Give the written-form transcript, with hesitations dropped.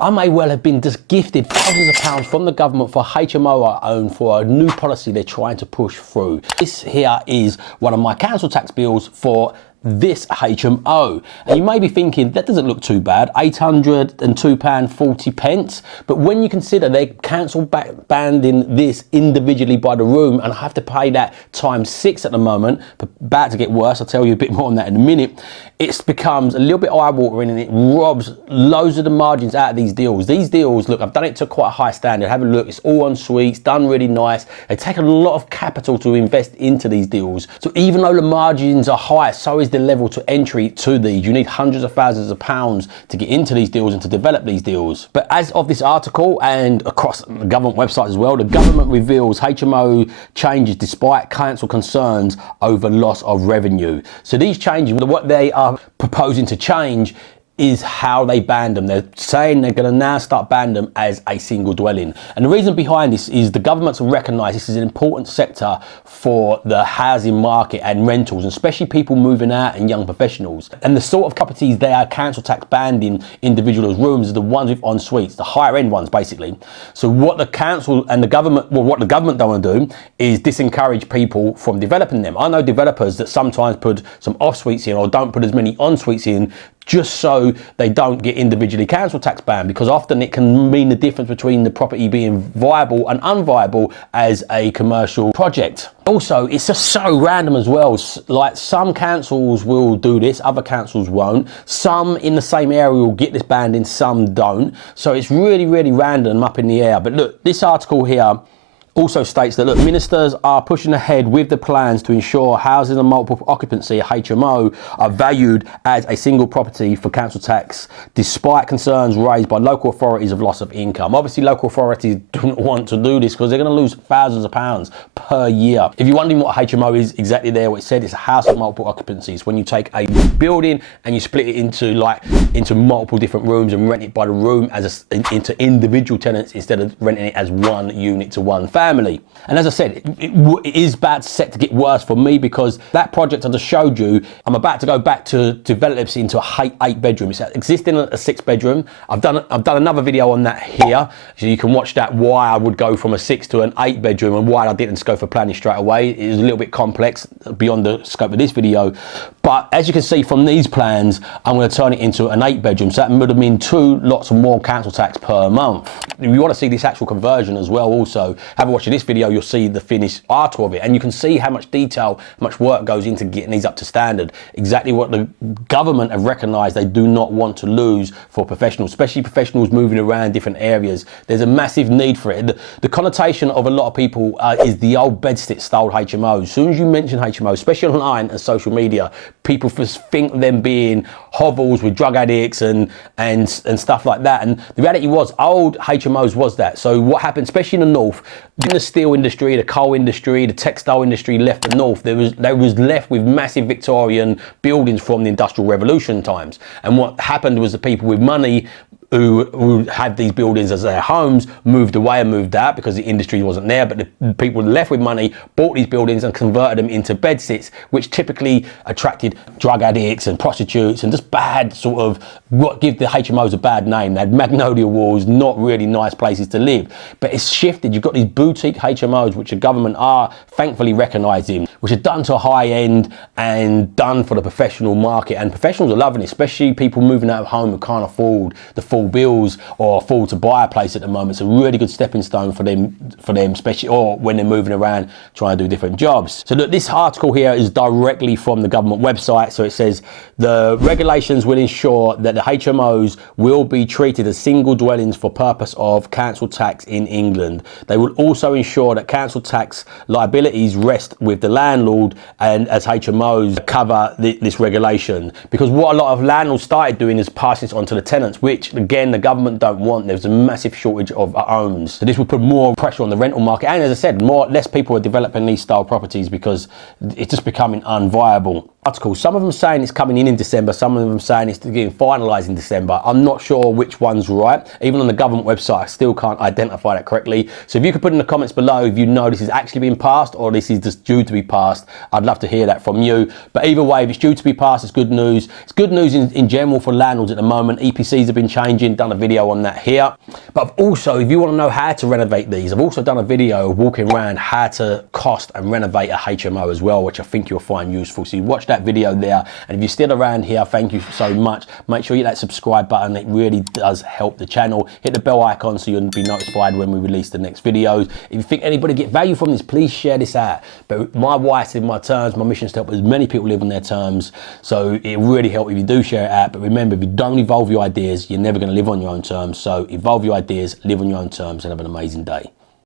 I may well have been just gifted thousands of pounds from the government for HMO I own for a new policy they're trying to push through. This here is one of my council tax bills for this HMO, and you may be thinking that doesn't look too bad, £802.40, but when you consider they council banding this individually by the room, and I have to pay that times 6 at the moment, but about to get worse, I'll tell you a bit more on that in a minute, it becomes a little bit eye-watering, and it robs loads of the margins out of these deals. These deals, look, I've done it to quite a high standard, have a look, it's all en suites, done really nice, they take a lot of capital to invest into these deals, so even though the margins are high, so is the level to entry to these. You need hundreds of thousands of pounds to get into these deals and to develop these deals. But as of this article and across the government websites as well, the government reveals HMO changes despite council concerns over loss of revenue. So these changes, what they are proposing to change is how they ban them. They're saying they're going to now start banning them as a single dwelling. And the reason behind this is the government's recognise this is an important sector for the housing market and rentals, and especially people moving out and young professionals. And the sort of properties they are council tax banned in individuals' rooms are the ones with en suites, the higher end ones basically. So what the council and the government, well, what the government don't want to do is disencourage people from developing them. I know developers that sometimes put some off suites in or don't put as many en suites in just so they don't get individually council tax banned, because often it can mean the difference between the property being viable and unviable as a commercial project. Also, it's just so random as well. Like some councils will do this, other councils won't. Some in the same area will get this banned in, some don't. So it's really, really random up in the air. But look, this article here also states that, look, ministers are pushing ahead with the plans to ensure houses of multiple occupancy, HMO, are valued as a single property for council tax, despite concerns raised by local authorities of loss of income. Obviously, local authorities don't want to do this because they're going to lose thousands of pounds per year. If you're wondering what HMO is, exactly there what it said, it's a house of multiple occupancies. When you take a building and you split it into multiple different rooms and rent it by the room into individual tenants instead of renting it as one unit to one family. And as I said, it is bad set to get worse for me, because that project I just showed you, I'm about to go back to develop this into a 8 bedroom. It's existing a 6 bedroom. I've done another video on that here, so you can watch that, why I would go from a 6 to an 8 bedroom and why I didn't just go for planning straight away. It is a little bit complex beyond the scope of this video. But as you can see from these plans, I'm going to turn it into an 8 bedroom. So that would have been 2 lots more council tax per month. If you want to see this actual conversion as well, also have a watch of this video, you'll see the finished article of it, and you can see how much detail, how much work goes into getting these up to standard. Exactly what the government have recognised they do not want to lose for professionals, especially professionals moving around different areas. There's a massive need for it. The connotation of a lot of people is the old bedsit style HMOs. As soon as you mention HMOs, especially online and social media, people just think of them being hovels with drug addicts and stuff like that. And the reality was, old HMOs was that. So what happened, especially in the north, in the steel industry, the coal industry, the textile industry left the north, they was left with massive Victorian buildings from the Industrial Revolution times. And what happened was the people with money who had these buildings as their homes moved away and moved out because the industry wasn't there, but the people left with money bought these buildings and converted them into bedsits, which typically attracted drug addicts and prostitutes and just bad sort of, what give the HMOs a bad name. They had magnolia walls, not really nice places to live. But it's shifted. You've got these boutique HMOs, which the government are thankfully recognising, which are done to a high end and done for the professional market. And professionals are loving it, especially people moving out of home who can't afford the full bills or afford to buy a place at the moment. It's a really good stepping stone for them, especially, or when they're moving around trying to do different jobs. So look, this article here is directly from the government website. So it says the regulations will ensure that the HMOs will be treated as single dwellings for purpose of council tax in England. They will also ensure that council tax liabilities rest with the landlord, and as HMOs cover this regulation, because what a lot of landlords started doing is passing this on to the tenants, which again the government don't want. There's a massive shortage of homes, so this would put more pressure on the rental market, and as I said, less people are developing these style properties because it's just becoming unviable. articles. Some of them saying it's coming in December, some of them saying it's getting finalised in December. I'm not sure which one's right. Even on the government website, I still can't identify that correctly. So if you could put in the comments below if you know this is actually being passed or this is just due to be passed, I'd love to hear that from you. But either way, if it's due to be passed, it's good news. It's good news in general for landlords at the moment. EPCs have been changing, done a video on that here. But I've also, if you want to know how to renovate these, I've also done a video walking around how to cost and renovate a HMO as well, which I think you'll find useful. So you watch that video there, and if you're still around here, thank you so much. Make sure you hit that subscribe button. It really does help the channel. Hit the bell icon so you'll be notified when we release the next videos. If you think anybody get value from this, please share this out. But my wife's in my terms. My mission is to help as many people live on their terms. So it really helps if you do share it out. But remember, if you don't evolve your ideas, you're never going to live on your own terms. So evolve your ideas, live on your own terms, and have an amazing day.